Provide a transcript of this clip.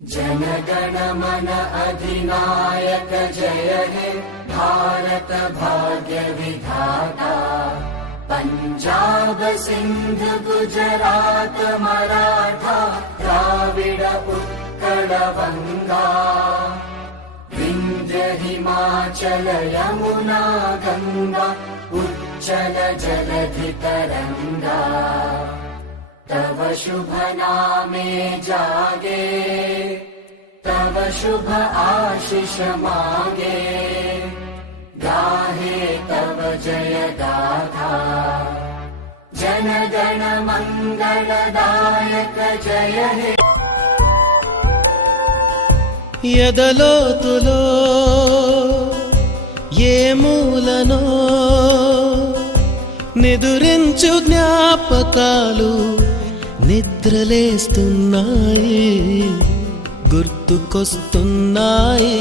जनगणमन अधिनायक जय हे भारत भाग्य विधाता। पंजाब सिंध गुजरात मराठा द्राविड उत्कल बंगा विंध्य हिमाचल यमुना गंगा उच्चल जलधि तरंगा। तव शुभ नामे जागे तव शुभ आशीष मागे गाहे तव जय गाथा। जनगण मंगलदायक जय हे। ఎదలోతులో ఏ మూలనో నిదురించు జ్ఞాపకాలు నిద్రలేస్తున్నాయి, గుర్తుకొస్తున్నాయి.